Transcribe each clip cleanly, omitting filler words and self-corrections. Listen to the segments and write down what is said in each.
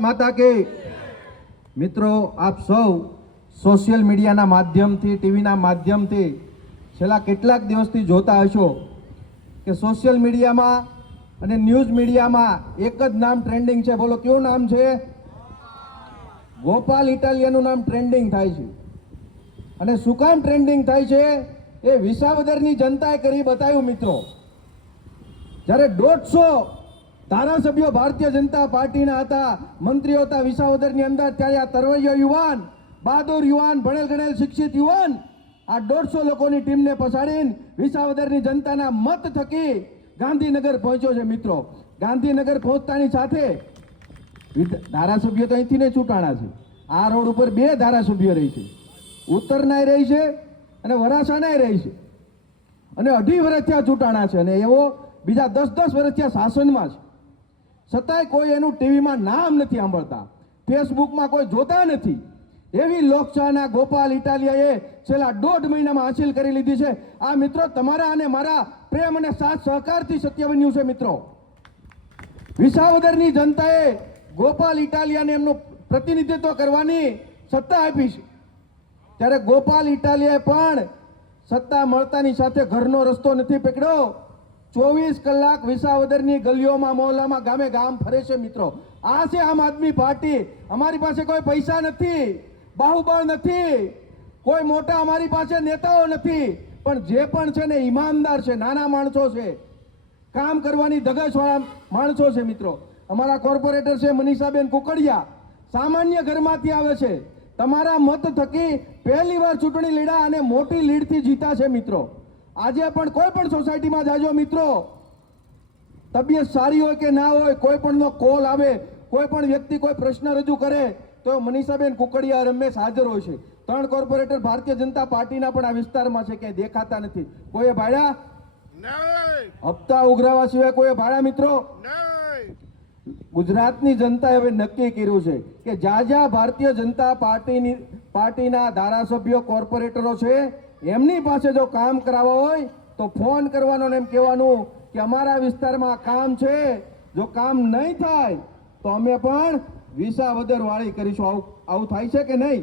माता के मित्रों आप सौ सोशियल मीडिया माध्यम थी टीवी माध्यम थी छेल्ला केटलाक दिवसथी जोता हशो कि सोशियल मीडिया में अने न्यूज मीडिया में एक ज नाम ट्रेंडिंग है। बोलो क्यों नाम है? गोपाल इटालियाનું नाम ट्रेंडिंग थाय छे। अने शुं काम ट्रेंडिंग थाय छे ए विसावदरनी जनताए करी बताव्युं। मित्रों ज्यारे 150 धारासभ्यो भारतीय जनता पार्टीना हता, मंत्रीओ हता विसावदरनी अंदर, त्यारे आ तरवैयो युवान, बहादुर युवान, भणेल गणेल शिक्षित युवान आ 150 लोकोनी टीमने पछाड़ीने विसावदरनी जनताना मत थकी गांधीनगर पहोंच्यो छे। मित्रों गांधीनगर पहोंचतानी साथे धारासभ्य तो अहींथी ने चूंटाणा छे। आ रोड पर 2 धारासभ्यो रही छे, उत्तरनाय रही छे अने वरासानाय रही छे, अने 2.5 वर्ष थया चूंटाणा छे अने एवो बीजा 10-10 वर्ष थया शासनमां छे। छतांय कोई एनुं टीवीमां नाम नथी सांभळता, फेसबुकमां कोई जोता नथी। एवी लोकशाहीना गोपाल इटालियाए छेल्ला 1.5 महीनामां हासिल करी लीधी छे। आ मित्रों तमारा अने मारा प्रेम अने साथ सहकारथी शक्य बन्युं छे। मित्रों विसावदरनी जनताए गोपाल इटालियाने एमनुं प्रतिनिधित्व करवानी सत्ता आपी छे, त्यारे गोपाल इटालियाए पण सत्ता मळतानी साथे घरनो रस्तो नथी पकड्यो। 24 कलाक विसावदरनी गलीओमां मोहल्लामां गामे गाम फरे छे। मित्रों आ छे आम आदमी पार्टी। अमारी पासे कोई पैसा नथी, बाहुबळ नथी, कोई मोटा अमारी पासे नेताओ नथी, पण जे पण छे ने ईमानदार छे, नाना माणसो छे, काम करवानी धगशवाळा माणसो छे। मित्रों अमारा कोर्पोरेटर छे मनीषाबेन कुकड़िया, सामान्य घरमांथी आवे छे, तमारा मत थकी पहली वार चूंटणी लड्या अने मोटी लीडथी जीता छे। मित्रों आजे पण कोई पण सोसायटी में जाजो। मित्रों तबियत सारी हो के ना हो, कोई पण नो कॉल आवे, कोई पण व्यक्ति कोई प्रश्न रजू करे तो मनीषाबेन कुकड़िया रमेश हाजर होय छे। 3 कोर्पोरेटर भारतीय जनता पार्टी पण आ विस्तारमां छे, क्यांय देखाता नथी। कोई भाड़ा हप्ता उघरावा सिवाय कोई भाड़ा? मित्रों गुजरातनी जनताए हवे नक्की कर्युं छे के ज्या ज्या भारतीय जनता पार्टीना धारासभ्यो कोर्पोरेटरो छे एमनी पासे जो काम करावा होय तो फोन करवानो ने एम कहेवानुं के अमारा विस्तारमां काम छे, जो काम नहीं थाय तो अमे पण विसावदर वाળી करीशुं। आવું थाय छे के नहीं?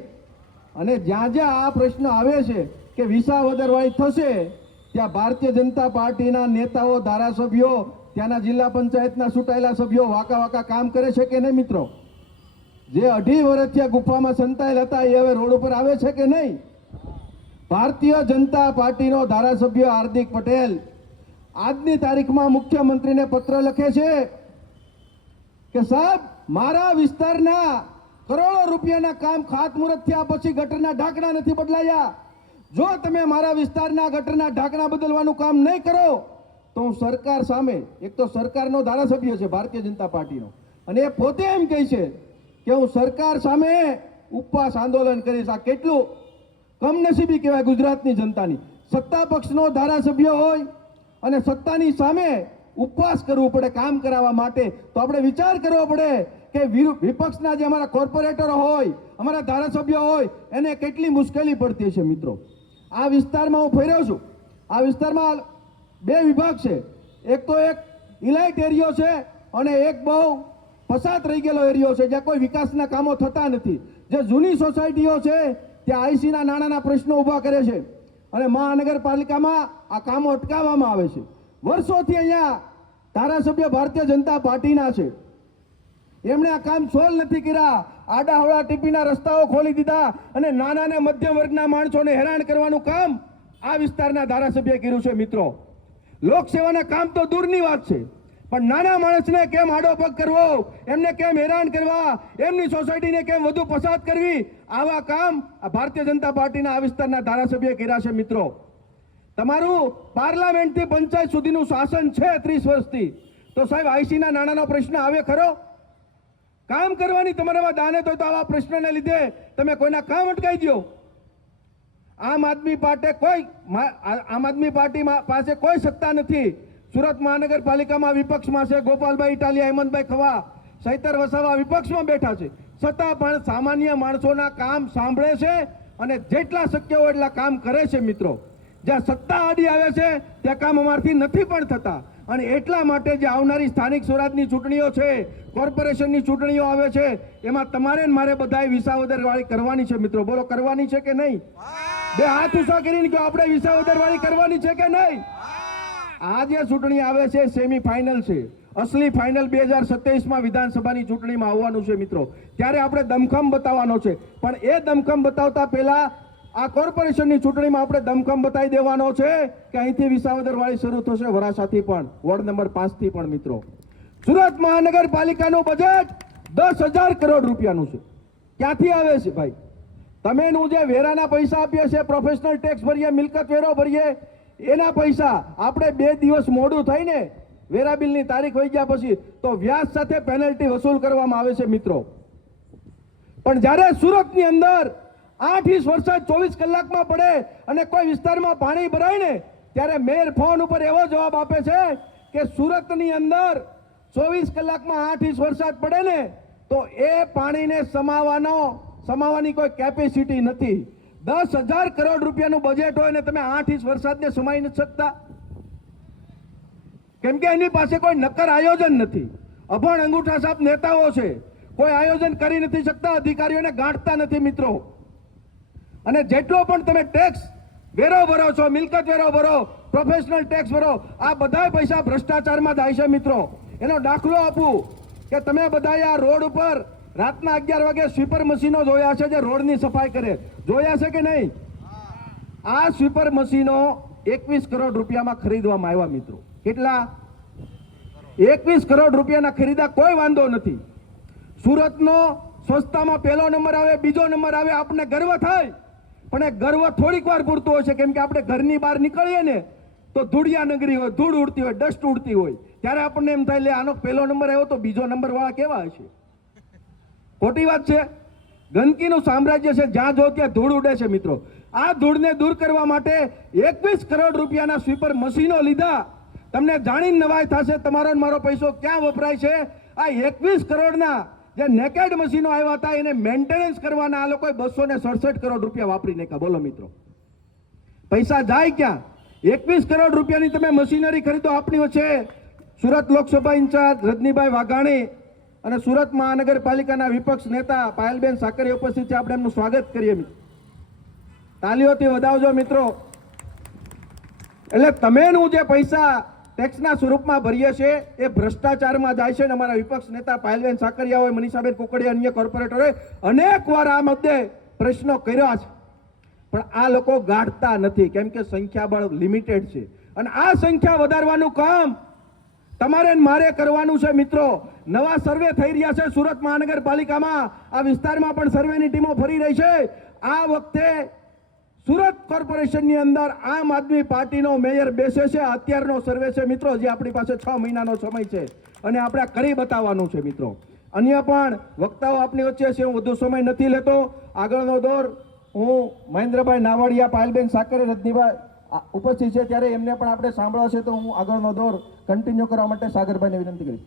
अने ज्यां ज्यां आ प्रश्न आवे छे के विसावदर वाળી थशे त्यां भारतीय जनता पार्टीना नेताओ धारासभ्यो त्याना जिल्ला पंचायतना चूंटायेला सभ्यो वाका वाका काम करे छे के नहीं? मित्रों जे 2.5 वर्ष थया गुफामां संतायेल हता ए हवे रोड पर आवे छे के नहीं? भारतीय जनता पार्टी नो धारासभ्य हार्दिक पटेल आजनी तारीख में मुख्यमंत्री ने पत्र लखे छे के साहब मारा विस्तारना करोड़ों रूपियाना काम खातमुहूर्त थया पछी गटरना ढाकणा नथी बदलाया। जो तमे मारा विस्तारना गटरना ढाकणा बदलवानुं काम नहीं करो तो हूँ सरकार सामे, एक तो सरकारनो धारासभ्य छे भारतीय जनता पार्टीनो, अने ए पोते एम कहे छे के हूँ सरकार सामे उपवास आंदोलन करीश। आ केटલું कमनसीबी कहेवाय गुजरातनी जनतानी। सत्ता पक्षनो धारासभ्य होय अने सत्तानी सामे उपवास करवू पड़े काम करावा माटे, तो आपणे विचार करवो पड़े के विपक्षना जे अमारा कोर्पोरेटरो होय, अमारा धारासभ्य होय एने केटली मुश्केली पड़ती हशे। मित्रों आ विस्तारमां हूँ फर्यो छुं। आ विस्तारमां 2 विभाग छे, एक तो एक इलाइट एरियो छे अने एक बहु पसात रही गेलो एरियो छे ज्यां कोई विकासना कामो थता नथी। जे जूनी सोसायटीओ छे ત્યાં આઈસીના નાણાંના પ્રશ્નો ઊભા કરે છે અને મહાનગરપાલિકામાં આ કામો અટકાવવામાં આવે છે। વર્ષોથી અહીંયા ધારાસભ્ય ભારતીય જનતા પાર્ટીના છે, એમણે આ કામ સોલ્વ નથી કર્યા। આડાહવળા ટીપીના રસ્તાઓ ખોલી દીધા અને નાના ને મધ્યમ વર્ગના માણસોને હેરાન કરવાનું કામ આ વિસ્તારના ધારાસભ્યએ કર્યું છે। મિત્રો લોકસેવાના કામ તો દૂરની વાત છે, પણ નાના માણસને કેમ આડો પગ કરવો, એમને કેમ હેરાન કરવા, એમની સોસાયટીને કેમ વધુ પસાત કરવી, આવા કામ આ ભારતીય જનતા પાર્ટીના આ વિસ્તારના ધારાસભ્યએ કર્યા છે। મિત્રો તમારું પાર્લામેન્ટથી પંચાયત સુધીનું શાસન છે 30 વર્ષથી, તો સાહેબ આઈસીના નાણાંનો પ્રશ્ન આવે ખરો? કામ કરવાની તમારામાં દાનત હોય તો આવા પ્રશ્નને લીધે તમે કોઈના કામ અટકાવી દો। આમ આદમી પાર્ટી પાસે કોઈ સત્તા નથી। सूरत महानगरपालिका में विपक्ष में से गोपालभाई इटालिया, हेमंतभाई खवा, सैतर वसावा विपक्ष में बैठा है, छतां पण सामान्य माणसोना काम सांभळे छे अने जेटला शक्य होय એટલા काम करे छे। मित्रों ज्यां सत्ता आडी आवे छे त्या काम अमारथी नथी पण थता। અને એટલા માટે જે આવનારી સ્થાનિક સ્વરાજની ચૂંટણીઓ છે, કોર્પોરેશનની ચૂંટણીઓ આવે છે, એમાં તમારે ને મારે બધાએ વિસાવદર વાળી કરવાની છે મિત્રો. બોલો, કરવાની છે કે નહીં? બે હાથ ઊંચા કરીને કહો, આપણે વિસાવદર વાળી કરવાની છે કે નહીં? આ જે ચૂંટણી આવે છે સેમી ફાઇનલ છે. અસલી ફાઇનલ 2027માં વિધાનસભાની ચૂંટણીમાં આવવાનું છે મિત્રો. ત્યારે આપણે દમખમ બતાવવાનો છે. પણ એ દમખમ બતાવતા પહેલા આ કોર્પોરેશનની ચૂંટણીમાં આપણે દમખમ બતાવી દેવાનો છે કે અહીંથી વિસાવદર વાળી શરૂ થશે, વરાછાથી પણ, વોર્ડ નંબર 5 થી પણ મિત્રો. સુરત મહાનગરપાલિકાનું બજેટ 10,000 કરોડ રૂપિયાનું છે. ક્યાંથી આવે છે ભાઈ? તમે જે વેરાના પૈસા આપીએ છીએ, પ્રોફેશનલ ટેક્સ ભરીએ, મિલકત વેરો ભરીએ, એના પૈસા આપણે 2 દિવસ મોડું થઈને વેરા બિલની તારીખ વહી ગયા પછી તો વ્યાજ સાથે પેનલ્ટી વસૂલ કરવામાં આવે છે મિત્રો. પણ જ્યારે સુરતની અંદર 8 ઇંચ વરસાદ 24 કલાકમાં પડે અને કોઈ વિસ્તારમાં પાણી ભરાય ને, ત્યારે મેયર ફોન ઉપર એવો જવાબ આપે છે કે સુરતની અંદર 24 કલાકમાં 8 ઇંચ વરસાદ પડે ને તો એ પાણીને સમાવવાની કોઈ કેપેસિટી નથી. 10,000 કરોડ રૂપિયાનું બજેટ હોય ને તમે 8 ઇંચ વરસાદને સમાવી નથી શકતા, કેમ કે એની પાસે કોઈ નક્કર આયોજન નથી. અભણ અંગૂઠા છાપ નેતાઓ છે, કોઈ આયોજન કરી નથી શકતા, અધિકારીઓને ગાંઠતા નથી મિત્રો. અને જેટલો પણ તમે ટેક્સ વેરો ભરો છો, મિલકત વેરો ભરો, પ્રોફેશનલ ટેક્સ ભરો, આ બધા પૈસા ભ્રષ્ટાચારમાં જાય છે મિત્રો. એનો દાખલો આપું કે તમે બધાએ આ રોડ ઉપર રાતના 11 વાગે સ્વીપર મશીનો જોયા છે જે રોડની સફાઈ કરે, જોયા છે કે નહીં? આ સ્વીપર મશીનો 21 કરોડ રૂપિયામાં ખરીદવામાં આવ્યા મિત્રો. કેટલા? 21 કરોડ રૂપિયાના ખરીદા. કોઈ વાંધો નથી. સુરતનો સ્વચ્છતામાં પહેલો નંબર આવે, બીજો નંબર આવે, આપણને ગર્વ થાય. પણ એ ગર્વ થોડીક વાર પૂરતો હોય છે, કેમ કે આપણે ઘરની બહાર નીકળીએ ને તો ધૂળિયા નગરી હોય, ધૂળ ઉડતી હોય, ડસ્ટ ઉડતી હોય, ત્યારે આપણને એમ થાય લે આનો પહેલો નંબર આવ્યો તો બીજો નંબર વાળા કેવા હશે? ખોટી વાત છે. ગંદકીનું સામ્રાજ્ય છે, જ્યાં જો ત્યાં ધૂળ ઉડે છે મિત્રો. આ ધૂળને દૂર કરવા માટે 21 કરોડ રૂપિયાના સ્વીપર મશીનો લીધા. તમને જાણીને નવાઈ થશે તમારો ને મારો પૈસો ક્યાં વપરાય છે. આ 21 કરોડના જે નેકેડ મશીનો આવ્યા હતા એને મેન્ટેનન્સ કરવાના આ લોકોએ 267 કરોડ રૂપિયા વાપરી નાખ્યા. બોલો મિત્રો, પૈસા જાય ક્યાં? 21 કરોડ રૂપિયાની તમે મશીનરી ખરીદો. આપણી વચ્ચે સુરત લોકસભા ઇન્ચાર્જ રજનીભાઈ વાઘાણી અને સુરત મહાનગરપાલિકાના વિપક્ષ નેતા પાયલબેન સાકરિયા ઉપસ્થિત છે. આપણે એમનું સ્વાગત કરીએ. તાલીઓથી વધાવજો મિત્રો. એટલે તમેનું જે પૈસા ટેક્સના સ્વરૂપમાં ભરીએ છે એ ભ્રષ્ટાચારમાં જાય છે. અને અમારા વિપક્ષ નેતા પાયલબેન સાકરિયા હોય, મનીષાબેન કુકડિયા, અન્ય કોર્પોરેટરોએ અનેક વાર આ મુદ્દે પ્રશ્નો કર્યા છે, પણ આ લોકો ગાંઠતા નથી, કેમ કે સંખ્યાબળ લિમિટેડ છે. અને આ સંખ્યા વધારવાનું કામ તમારે મારે કરવાનું છે મિત્રો. નવા સર્વે થઈ રહ્યા છે સુરત મહાનગરપાલિકામાં. આ વિસ્તારમાં પણ સર્વેની ટીમો ફરી રહી છે. આ વખતે સુરત કોર્પોરેશનની અંદર આમ આદમી પાર્ટીનો મેયર બેસે છે. અત્યારનો સર્વે છે મિત્રો, જે આપણી પાસે 6 મહિનાનો સમય છે અને આપણે કરી બતાવવાનું છે મિત્રો. અન્ય પણ વક્તાઓ આપની વચ્ચે છે. હું વધુ સમય નથી લેતો. આગળનો દોર હું મહેન્દ્રભાઈ નાવડિયા, પાયલબેન સાકરે, રજનીભાઈ ઉપસ્થિત છે, ત્યારે એમને પણ આપણે સાંભળવા છે. તો હું આગળનો દોર કન્ટિન્યુ કરવા માટે સાગરભાઈને વિનંતી કરીશ.